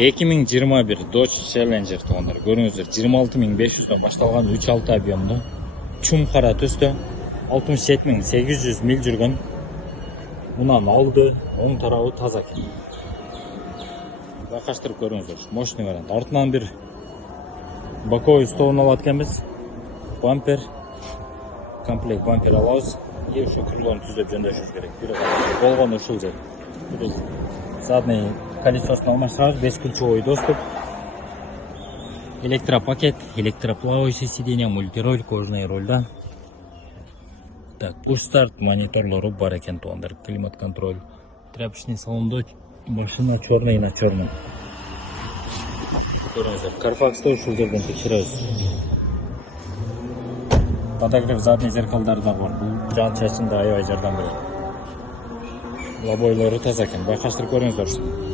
2021 Dodge Challenger туғандар. Көріңіздер, 26.500 башталған 3.6 объемды. Чум қара түсті. 67.800 миль жүрген. Мұнан алды, оның тарауы таза екен. Бақаштырып көріңіздер, мощный вариант. Артынан бір боковой столын алатқанбыз. Бампер, комплект бампер алауыз. Еуші крылон түзеп жөндешіміз керек. Болған ұшыл жер. Задний колесосын алмай сразу бесключевой доступ. Электропакет, электроплавающее сиденье, мультироль, кожаный рульда. Так, пуш-старт, мониторлары бар екен туғандар. Климат-контроль. Тряпочный салонда машина черный на черном. Көріңіздер, Carfax'та ұшыл жерден текшіріңіз. Подогрев задний зеркалдарда бар. Бұл жан шашында аябай жардам береді. Лобойлары таза екен. Байқаштырып көріңіздер.